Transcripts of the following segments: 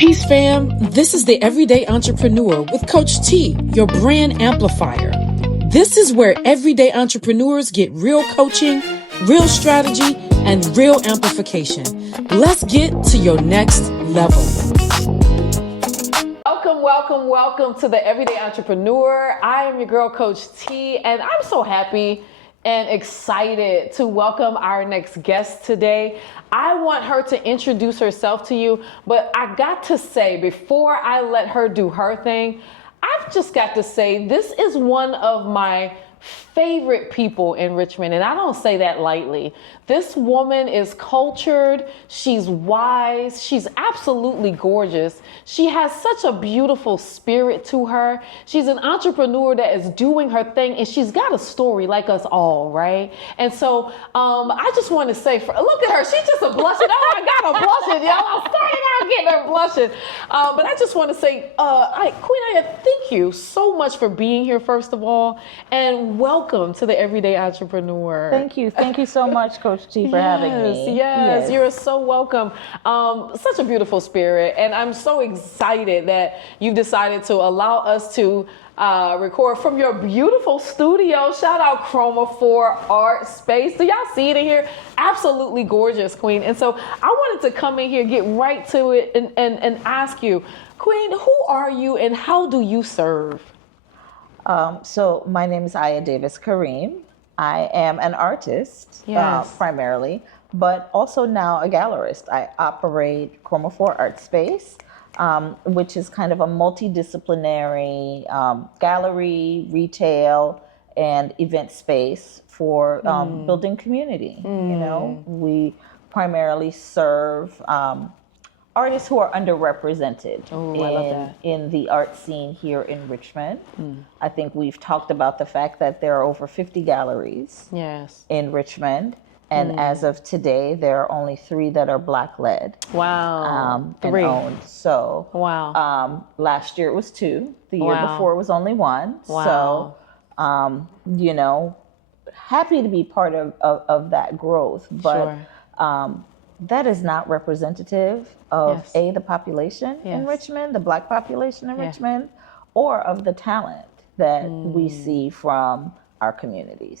Peace fam, this is the Everyday Entrepreneur with Coach T, your brand amplifier. This is where everyday entrepreneurs get real coaching, real strategy, and real amplification. Let's get to your next level. Welcome to the Everyday Entrepreneur. I am your girl, Coach T, and I'm so happy and excited to welcome our next guest today. I want her to introduce herself to you, but I got to say, before I let her do her thing, I've just got to say, this is one of my favorite people in Richmond, and I don't say that lightly. This woman is cultured, she's wise, she's absolutely gorgeous. She has such a beautiful spirit to her. She's an entrepreneur that is doing her thing, and she's got a story like us all, right? And so I just want to say, look at her, she's just a blushing. Oh my God, I'm blushing, y'all. I started out getting her blushing. But I just want to say, Queen Aya, thank you so much for being here, first of all, and welcome to the Everyday Entrepreneur. Thank you. Thank you so much, Coach T, for having me. Yes, you're so welcome. Such a beautiful spirit, and I'm so excited that you've decided to allow us to record from your beautiful studio. Shout out Chromophore Art Space. Do y'all see it in here? Absolutely gorgeous, Queen. And so I wanted to come in here, get right to it, and ask you, Queen, who are you and how do you serve? So my name is Aya Davis Kareem. I am an artist, primarily, but also now a gallerist. I operate Chromophore Art Space, which is kind of a multidisciplinary gallery, retail, and event space for building community. You know, we primarily serve artists who are underrepresented in the art scene here in Richmond. I think we've talked about the fact that there are over 50 galleries in Richmond. And as of today, there are only 3 that are Black-led. Wow. 3. And owned. So last year it was 2. The year before it was only 1. Wow. So, you know, happy to be part of that growth. But that is not representative of the population in Richmond, the Black population in Richmond, or of the talent that we see from our communities.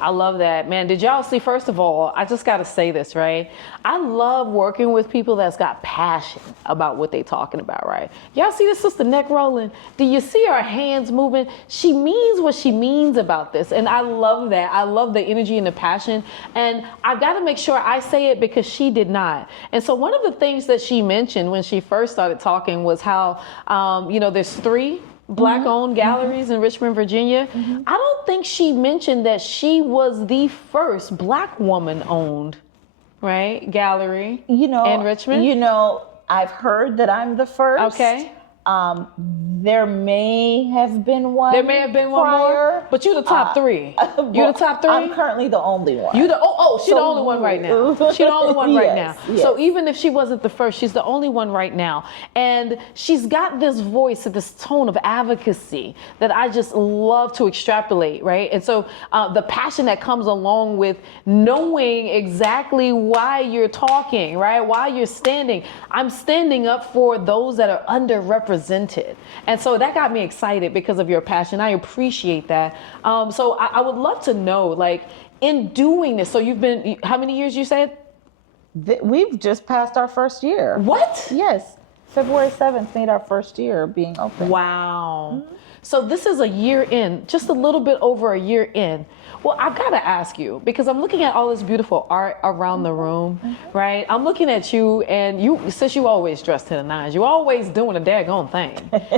I love that, man. Did y'all see, first of all, I just got to say this, right? I love working with people that's got passion about what they talking about, right? Y'all see this sister neck rolling? Do you see her hands moving? She means what she means about this. And I love that. I love the energy and the passion. And I've got to make sure I say it because she did not. And so one of the things that she mentioned when she first started talking was how, there's 3 Black-owned galleries in Richmond, Virginia. I don't think she mentioned that she was the first Black woman-owned, right, gallery in Richmond. You know, I've heard that I'm the first. Okay. There may have been one. There may have been one more, but you're the top 3. You're the top 3. I'm currently the only one. She's the only one right now. She's the only one right now. Yes. So even if she wasn't the first, she's the only one right now. And she's got this voice and this tone of advocacy that I just love to extrapolate, right? And so the passion that comes along with knowing exactly why you're talking, right? Why you're standing. I'm standing up for those that are underrepresented. And so that got me excited because of your passion. I appreciate that. So I would love to know, like, in doing this, so you've been, how many years you said? We've just passed our first year. What? Yes. February 7th made our first year being open. Wow. So this is a year in, just a little bit over a year in. Well, I've got to ask you, because I'm looking at all this beautiful art around the room, right? I'm looking at you, and since you always dressed to the nines, you always doing a daggone thing,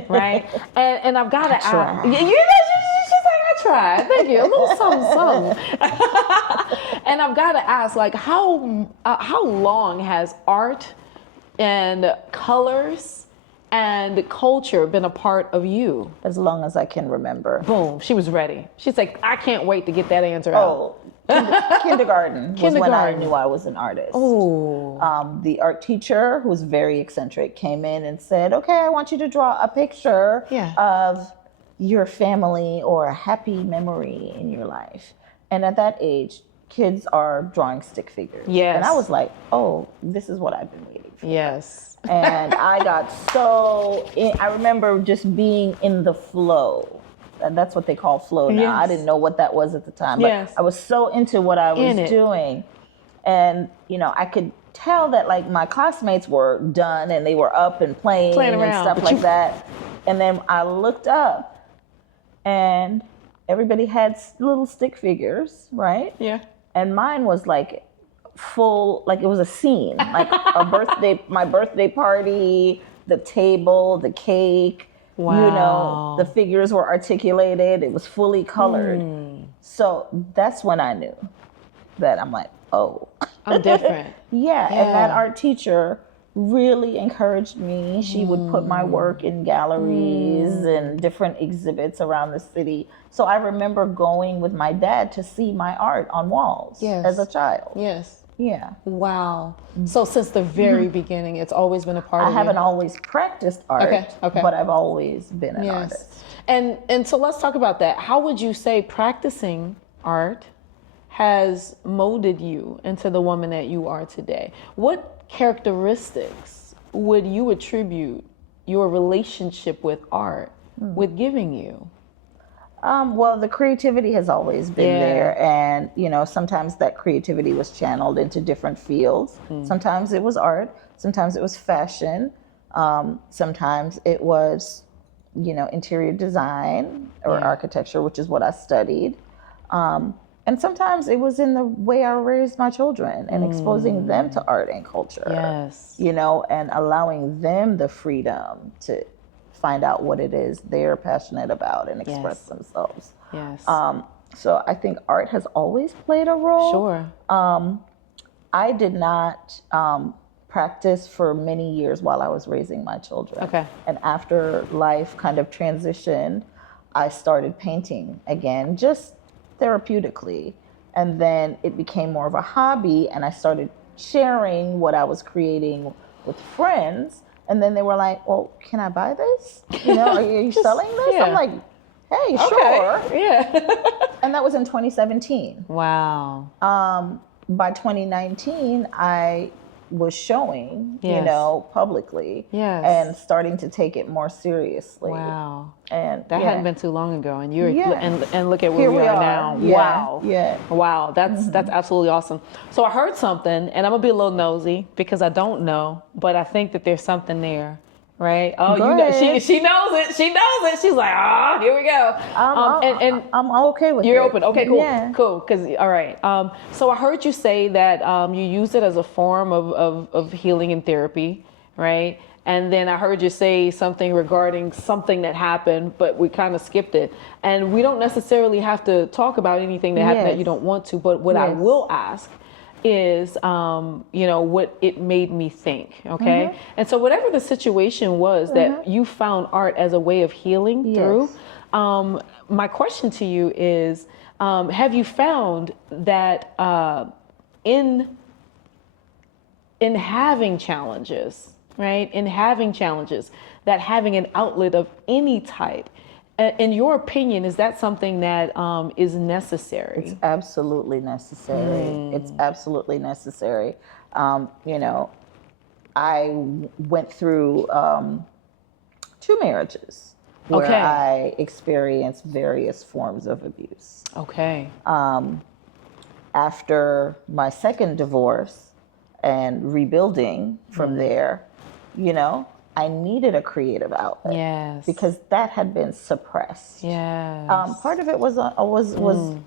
right? And I've got to ask. She's like, I tried. Thank you. A little something. And I've got to ask, like, how long has art and colors and culture been a part of you? As long as I can remember. Boom, she was ready. She's like, I can't wait to get that answer out. Kindergarten was when I knew I was an artist. Oh. The art teacher, who was very eccentric, came in and said, okay, I want you to draw a picture of your family or a happy memory in your life. And at that age, kids are drawing stick figures. Yes. And I was like, oh, this is what I've been waiting for. Yes. And I got I remember just being in the flow. And that's what they call flow now. Yes. I didn't know what that was at the time, but Yes. I was so into what I was doing. And, I could tell that like my classmates were done and they were up and playing around, and stuff like that. And then I looked up and everybody had little stick figures, right? Yeah. And mine was like full, like it was a scene, like my birthday party, the table, the cake. Wow. The figures were articulated. It was fully colored. So that's when I knew that I'm like, oh, I'm different. yeah. And that art teacher really encouraged me. She would put my work in galleries and different exhibits around the city. So I remember going with my dad to see my art on walls as a child. Yes. Yeah. Wow. So since the very beginning, it's always been a part of you. I haven't always practiced art, but I've always been an artist. And so let's talk about that. How would you say practicing art has molded you into the woman that you are today? What characteristics would you attribute your relationship with art with giving you? Well, the creativity has always been there. And, sometimes that creativity was channeled into different fields. Sometimes it was art. Sometimes it was fashion. Sometimes it was, interior design or architecture, which is what I studied. And sometimes it was in the way I raised my children and exposing them to art and culture. Yes. And allowing them the freedom to find out what it is they're passionate about and express themselves. Yes. So I think art has always played a role. Sure. I did not practice for many years while I was raising my children. Okay. And after life kind of transitioned, I started painting again, just therapeutically. And then it became more of a hobby, and I started sharing what I was creating with friends. And then they were like, well, can I buy this? Are you selling this? I'm like, hey, sure. Yeah. And that was in 2017. Wow. By 2019, I was showing, publicly and starting to take it more seriously. Wow. And that hadn't been too long ago. And and look at where we are now. Yeah. Wow. Yeah. Wow. That's absolutely awesome. So I heard something, and I'm gonna be a little nosy because I don't know, but I think that there's something there. Right? Oh, she knows it. She knows it. She's like, here we go. And I'm okay with it. You're open. Okay, cool. Yeah. Cool. Because, all right. So I heard you say that you use it as a form of healing and therapy, right? And then I heard you say something regarding something that happened, but we kind of skipped it. And we don't necessarily have to talk about anything that happened that you don't want to. But what I will ask is, what it made me think, okay? And so whatever the situation was that you found art as a way of healing through, my question to you is, have you found that in having challenges, right? In having challenges, that having an outlet of any type, in your opinion, is that something that is necessary? It's absolutely necessary. It's absolutely necessary. I went through 2 marriages where I experienced various forms of abuse. Okay. After my second divorce and rebuilding from there, I needed a creative outlet. Yes. Because that had been suppressed. Yes. Part of it was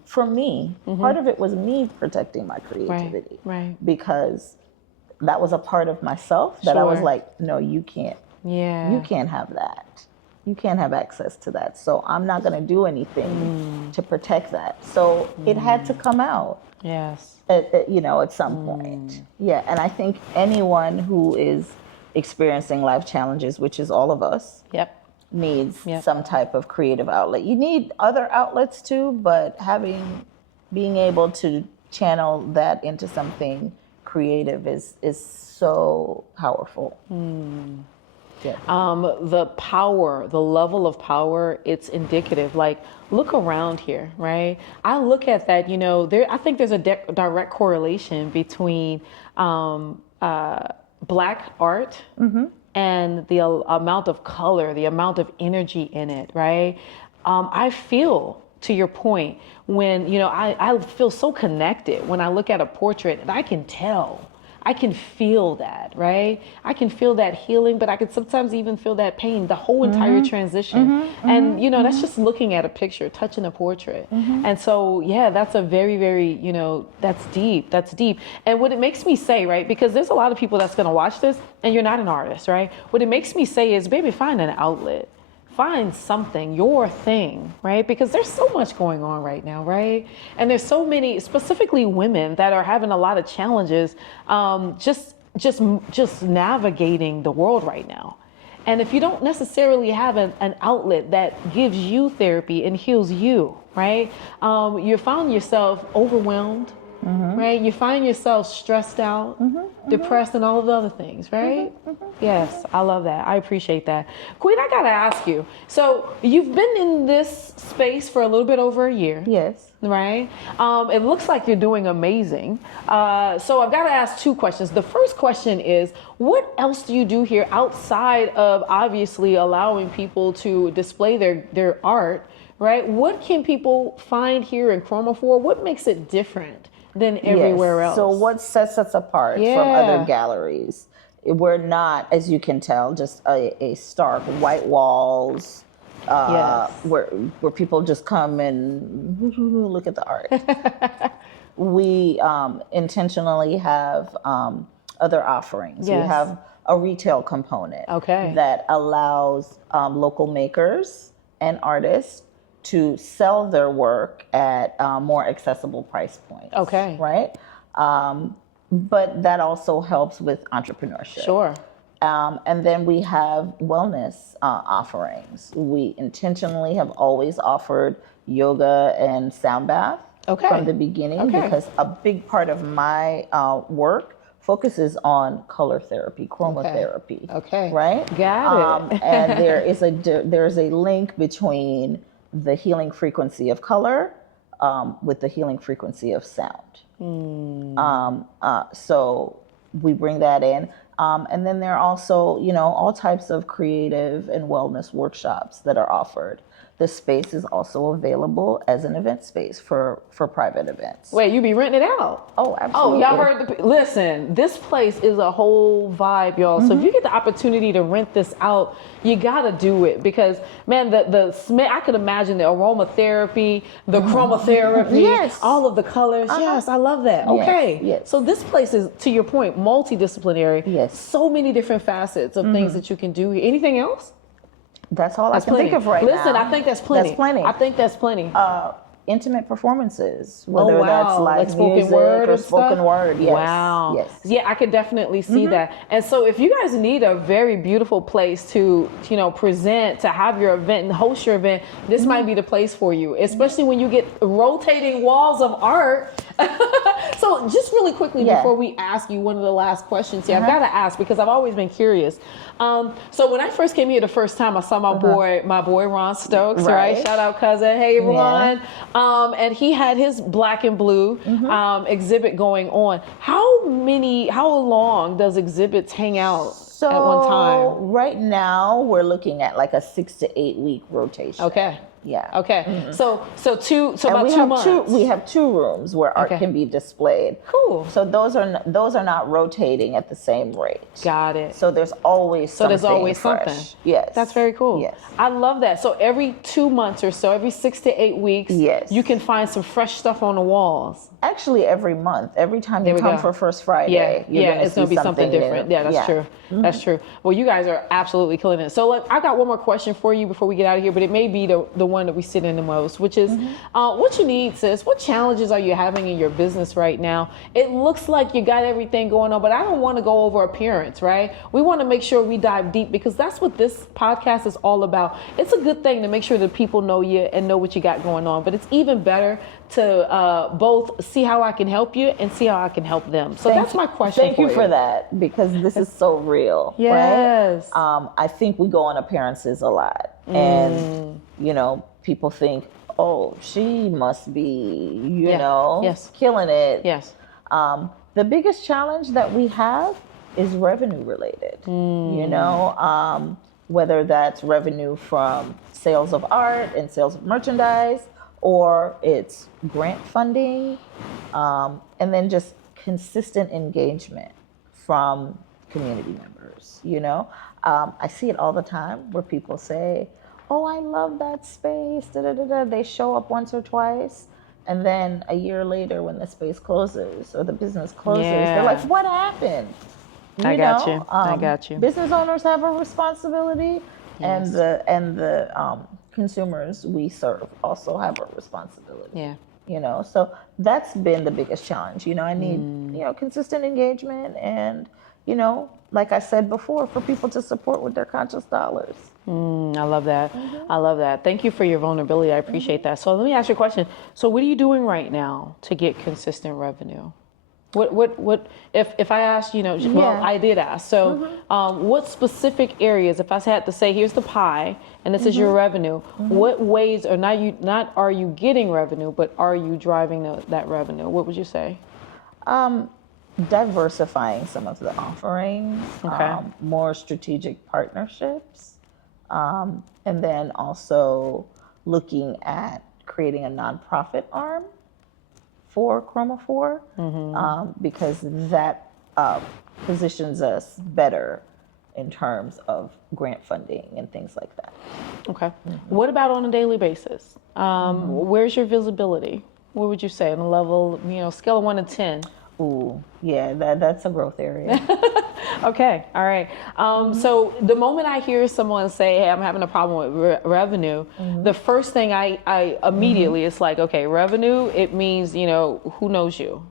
for me. Part of it was me protecting my creativity. Right. Because that was a part of myself that I was like, no, you can't. Yeah. You can't have that. You can't have access to that. So I'm not going to do anything to protect that. So it had to come out. Yes. At some point. Yeah. And I think anyone who is experiencing life challenges, which is all of us, needs some type of creative outlet. You need other outlets too, but being able to channel that into something creative is so powerful. Yeah. The power, the level of power, it's indicative. Like, look around here, right? I look at that, I think there's a direct correlation between Black art and the amount of color, the amount of energy in it, right? I feel, to your point, when, I feel so connected when I look at a portrait, and I can feel that, right? I can feel that healing, but I can sometimes even feel that pain, the whole entire transition. And, that's just looking at a picture, touching a portrait. And so, yeah, that's a very, very, that's deep. And what it makes me say, right, because there's a lot of people that's going to watch this and you're not an artist, right? What it makes me say is, baby, find an outlet. Find something, your thing, right? Because there's so much going on right now, right? And there's so many, specifically women, that are having a lot of challenges just navigating the world right now. And if you don't necessarily have an outlet that gives you therapy and heals you, right? You find yourself overwhelmed, right? You find yourself stressed out, depressed, and all of the other things, right? Yes, I love that. I appreciate that. Queen, I gotta ask you. So you've been in this space for a little bit over a year. Yes. Right? It looks like you're doing amazing. So I've got to ask two questions. The first question is, what else do you do here outside of obviously allowing people to display their art, right? What can people find here in Chromophore? What makes it different than everywhere else? So what sets us apart from other galleries? We're not, as you can tell, just a stark white walls, where people just come and look at the art. We intentionally have other offerings. Yes. We have a retail component that allows local makers and artists to sell their work at more accessible price points. Okay. Right? But that also helps with entrepreneurship. Sure. And then we have wellness offerings. We intentionally have always offered yoga and sound bath from the beginning because a big part of my work focuses on color therapy, chromotherapy. Right? Got it. And there's a link between the healing frequency of color with the healing frequency of sound. So we bring that in. And then there are also, all types of creative and wellness workshops that are offered. The space is also available as an event space for private events. Wait, you be renting it out? Oh, absolutely. Oh, y'all heard listen, this place is a whole vibe, y'all. So if you get the opportunity to rent this out, you gotta do it because, man, the smell, I could imagine the aromatherapy, the chromotherapy, all of the colors. Yes, I love that. Okay. Yes. So this place is, to your point, multidisciplinary. Yes. So many different facets of things that you can do. Anything else? That's all I can think of right now. Listen, I think that's plenty. That's plenty. I think that's plenty. Intimate performances, whether wow. that's like spoken music word or spoken word. Yes. Wow. Yes. Yeah, I could definitely see that. And so if you guys need a very beautiful place to, present, to have your event and host your event, this might be the place for you, especially when you get rotating walls of art. So just really quickly before we ask you one of the last questions here, I've got to ask because I've always been curious. So when I first came here the first time, I saw my boy Ron Stokes, right? Shout out cousin. Hey, Ron. And he had his black and blue exhibit going on. How long does exhibits hang out at one time? Right now we're looking at like a 6 to 8 week rotation. Okay. Yeah. Okay. So about 2 months. We have 2 rooms where art can be displayed. Cool. So those are not rotating at the same rate. Got it. So there's always something fresh. Yes. That's very cool. Yes. I love that. So every 2 months or so, every 6 to 8 weeks, you can find some fresh stuff on the walls. Actually, every month, every time you come for First Friday, it's going to be something different. New. Yeah, that's true. That's true. Well, you guys are absolutely killing it. So I've got one more question for you before we get out of here, but it may be the one that we sit in the most, which is what you need, sis. What challenges are you having in your business right now? It looks like you got everything going on, but I don't want to go over appearance, right? We want to make sure we dive deep, because that's what this podcast is all about. It's a good thing to make sure that people know you and know what you got going on, but it's even better to both see how I can help you and see how I can help them. So that's my question. Thank you for that, because this is so real. Yes. Right? I think we go on appearances a lot, and people think, oh, she must be, killing it. Yes. The biggest challenge that we have is revenue related. Whether that's revenue from sales of art and sales of merchandise, or it's grant funding, and then just consistent engagement from community members. I see it all the time where people say, oh, I love that space, da, da, da, da. They show up once or twice, and then a year later when the space closes or the business closes, they're like, what happened? I got you. Business owners have a responsibility, and the consumers we serve also have a responsibility. So that's been the biggest challenge. I need consistent engagement, and like I said before, for people to support with their conscious dollars. I love that. I love that. Thank you for your vulnerability. I appreciate that. So let me ask you a question. So what are you doing right now to get consistent revenue? What if I asked, well, I did ask. So what specific areas, if I had to say, here's the pie and this is your revenue, what ways are not are you getting revenue, but are you driving that revenue? What would you say? Diversifying some of the offerings, more strategic partnerships, and then also looking at creating a nonprofit arm for Chromophore, because that positions us better in terms of grant funding and things like that. Okay. What about on a daily basis? Where's your visibility? What would you say on a level, scale of 1 to 10? Ooh, yeah, that's a growth area. Okay, all right. So the moment I hear someone say, hey, I'm having a problem with revenue, the first thing I immediately, it's like, okay, revenue, it means, who knows you,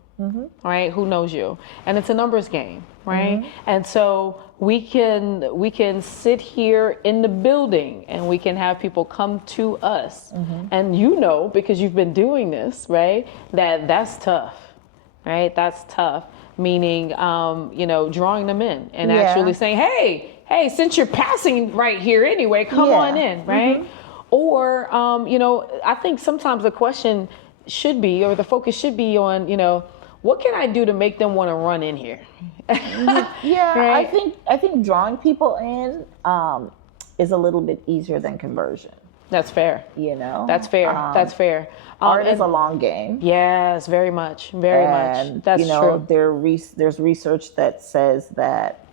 right? Who knows you? And it's a numbers game, right? And so we can sit here in the building and we can have people come to us. And because you've been doing this, right, that's tough. Right, that's tough. Meaning, drawing them in and actually saying, hey, since you're passing right here anyway, come on in, right? Or, I think sometimes the question should be, or the focus should be on, what can I do to make them want to run in here? Right? I think drawing people in is a little bit easier than conversion. That's fair. That's fair. That's fair. Art is a long game. Yes, very much. Very much. That's true. There's research that says that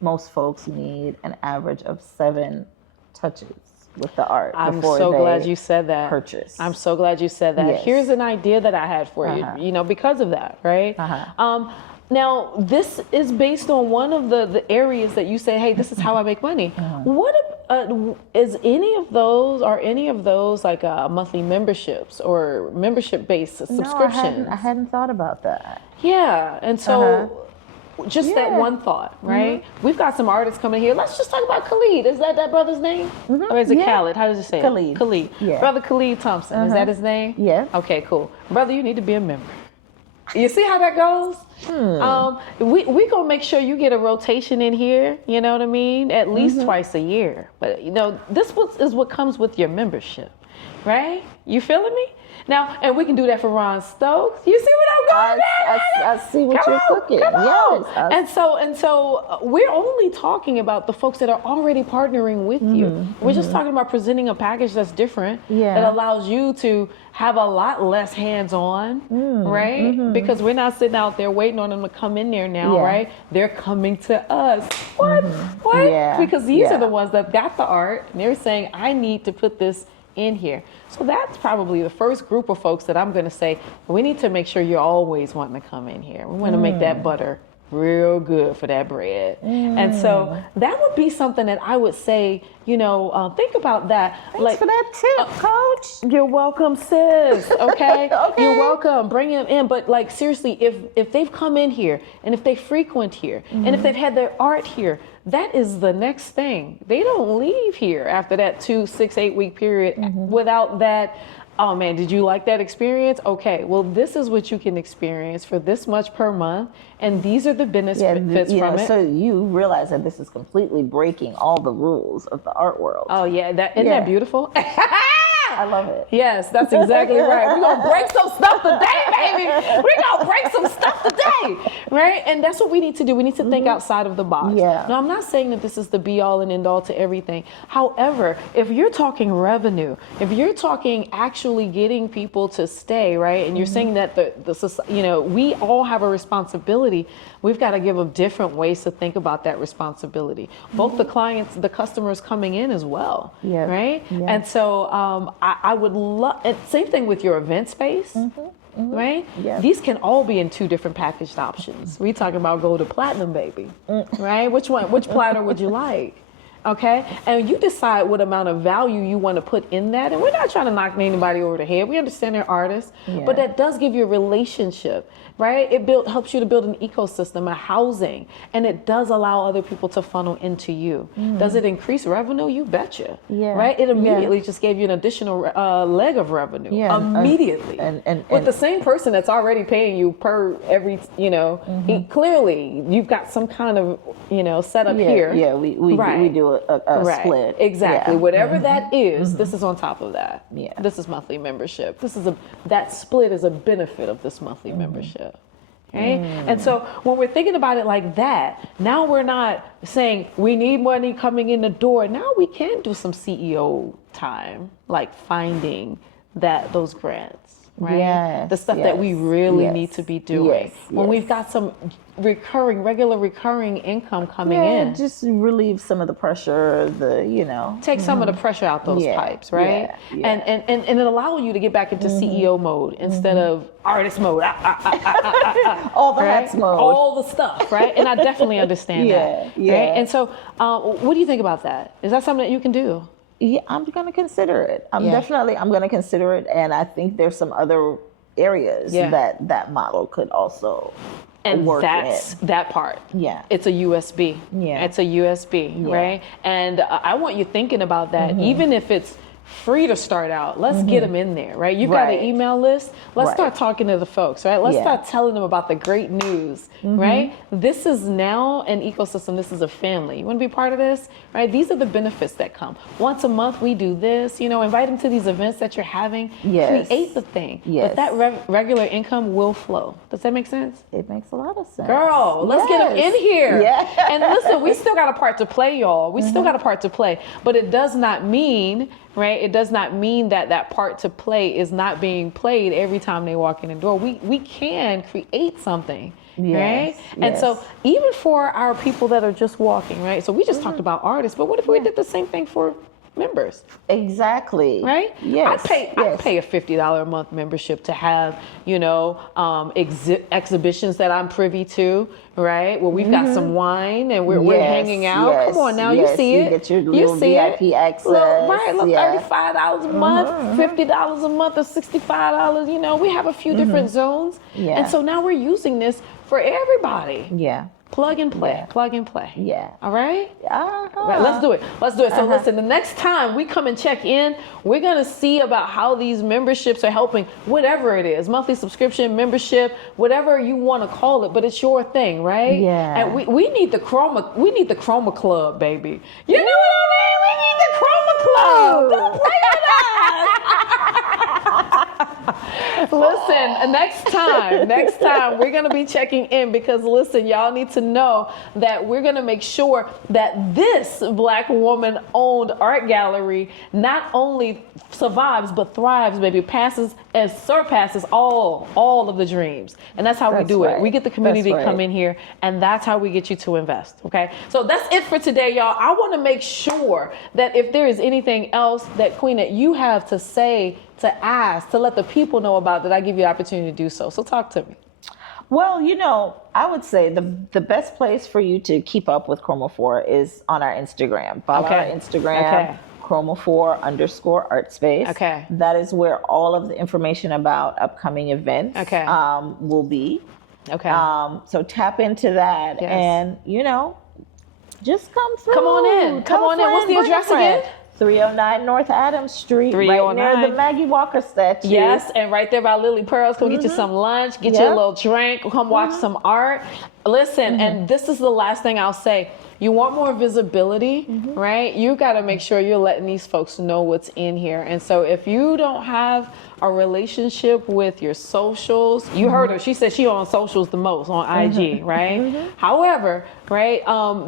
most folks need an average of 7 touches with the art before so they glad you said that. Purchase. I'm so glad you said that. Yes. Here's an idea that I had for you, because of that, right? Now, this is based on one of the areas that you say, hey, this is how I make money. What is any of those like monthly memberships or membership-based subscriptions? No, I hadn't thought about that. Yeah, and so just that one thought, right? We've got some artists coming here. Let's just talk about Khalid. Is that brother's name? Or is it Khalid? How does it say Khalid. Khalid. Yeah. Brother Khalid Thompson. Is that his name? Yeah. Okay, cool. Brother, you need to be a member. You see how that goes? We gonna make sure you get a rotation in here, you know what I mean? At least twice a year. But this is what comes with your membership, right? You feeling me? Now, and we can do that for Ron Stokes. You see what I'm going at? I see what you're cooking. Yes. And so we're only talking about the folks that are already partnering with you. We're just talking about presenting a package that's different, that allows you to have a lot less hands-on, right? Because we're not sitting out there waiting on them to come in there now, right? They're coming to us. What? Yeah. Because these are the ones that got the art, and they're saying, I need to put this in here. So that's probably the first group of folks that I'm going to say, we need to make sure you're always wanting to come in here. We want to make that butter real good for that bread. And so that would be something that I would say, think about that. Thanks for that tip, Coach. You're welcome, sis. Okay? Okay. You're welcome. Bring them in. But like, seriously, if they've come in here and if they frequent here and if they've had their art here, that is the next thing. They don't leave here after that 2, 6, 8 week period without that. Oh man, did you like that experience? Okay, well, this is what you can experience for this much per month, and these are the benefits from it. So you realize that this is completely breaking all the rules of the art world. Oh yeah, isn't that beautiful? I love it. Yes, that's exactly right. We're going to break some stuff today, baby. We're going to break some stuff today, right? And that's what we need to do. We need to think outside of the box. Yeah. Now, I'm not saying that this is the be all and end all to everything. However, if you're talking revenue, if you're talking actually getting people to stay, right? And you're saying that we all have a responsibility. We've got to give them different ways to think about that responsibility. Both the clients, the customers coming in as well, right? Yeah. And so I would love, same thing with your event space, right? Yeah. These can all be in 2 different packaged options. We talking about gold to platinum, baby, right? Which platter would you like? Okay, and you decide what amount of value you want to put in that. And we're not trying to knock anybody over the head. We understand they're artists, but that does give you a relationship, right? It helps you to build an ecosystem, a housing, and it does allow other people to funnel into you. Does it increase revenue? You betcha, right? It immediately just gave you an additional leg of revenue immediately. And with the same person that's already paying you per every, clearly you've got some kind of, setup here. Yeah, we do a split. Exactly. Whatever that is, this is on top of that. Yeah. This is monthly membership. That split is a benefit of this monthly membership. Okay? And so when we're thinking about it like that, now we're not saying we need money coming in the door. Now we can do some CEO time, like finding those grants. Right? The stuff that we really need to be doing. When we've got some regular recurring income coming in. Just relieve some of the pressure, Take some of the pressure out those pipes, right? And it allow you to get back into CEO mode instead of artist mode. All the hats mode. All the stuff, right? And I definitely understand that. Right? And so what do you think about that? Is that something that you can do? Yeah, I'm going to consider it. I'm going to consider it. And I think there's some other areas that model could also work that's in. That part. Yeah. It's a USB. Yeah. It's a USB, right? And I want you thinking about that, even if it's free to start out. Let's get them in there, right? You've got an email list. Let's start talking to the folks, right? Let's start telling them about the great news, right? This is now an ecosystem. This is a family. You want to be part of this, right? These are the benefits that come. Once a month, we do this. Invite them to these events that you're having. Create the thing. But that regular income will flow. Does that make sense? It makes a lot of sense. Girl, let's get them in here. Yeah. And listen, we still got a part to play, y'all. We still got a part to play. But it does not mean, right? It does not mean that part to play is not being played every time they walk in the door. We can create something, right? And so even for our people that are just walking, right? So we just talked about artists, but what if we did the same thing for members? Exactly. Right? Yes. I'd pay a $50 a month membership to have, exhibitions that I'm privy to, right? Where we've got some wine and we're hanging out. Come on now, you see it. You get your little VIP access. $35 a month, $50 a month, or $65. We have a few different zones. Yeah. And so now we're using this for everybody. Yeah. Plug and play, plug and play. Yeah. All right? Right, let's do it. So listen, the next time we come and check in, we're going to see about how these memberships are helping, whatever it is, monthly subscription, membership, whatever you want to call it, but it's your thing, right? Yeah. And we need the Chroma Club, baby. You know what I mean? We need the Chroma Club. Don't play with us. Listen, next time we're going to be checking in because listen, y'all need to know that we're going to make sure that this Black woman owned art gallery not only survives but thrives, baby, passes and surpasses all of the dreams. And that's how we do it. We get the community to come in here, and that's how we get you to invest. Okay. So that's it for today, y'all. I want to make sure that if there is anything else that Queen that you have to say, to ask, to let the people know about, that I give you the opportunity to do so. So talk to me. Well, I would say the best place for you to keep up with Chromophore is on our Instagram. Follow our Instagram, Chromophore_ArtSpace. Okay. That is where all of the information about upcoming events will be. Okay. So tap into that and, just come through. Come on in. Come on in. What's the address again? 309 North Adams Street, right near the Maggie Walker statue. Yes, and right there by Lily Pearls. Come get you some lunch, get you a little drink, come watch some art. Listen, and this is the last thing I'll say. You want more visibility, right? You got to make sure you're letting these folks know what's in here. And so if you don't have a relationship with your socials, you heard her. She said she on socials the most, on IG, right? However, right,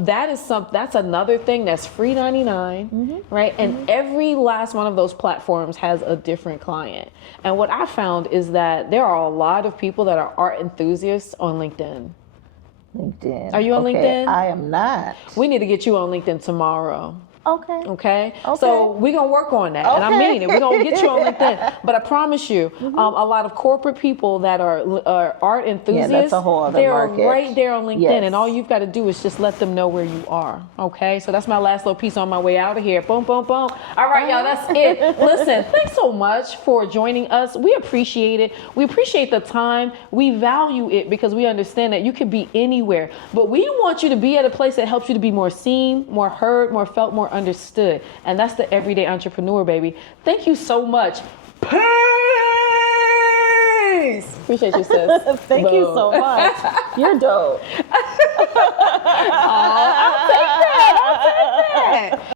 that's another thing that's free 99, right? And every last one of those platforms has a different client. And what I found is that there are a lot of people that are art enthusiasts on LinkedIn. Are you on LinkedIn? I am not. We need to get you on LinkedIn tomorrow. Okay. So we're going to work on that. And I mean it. We're going to get you on LinkedIn. But I promise you, a lot of corporate people that are art enthusiasts, that's a whole other market. They're right there on LinkedIn. And all you've got to do is just let them know where you are. Okay? So that's my last little piece on my way out of here. Boom, boom, boom. All right, y'all. That's it. Listen, thanks so much for joining us. We appreciate it. We appreciate the time. We value it because we understand that you can be anywhere. But we want you to be at a place that helps you to be more seen, more heard, more felt, more understood. And that's the everyday entrepreneur, baby. Thank you so much. Peace. Appreciate you, sis. Thank you so much. You're dope. I'll take that.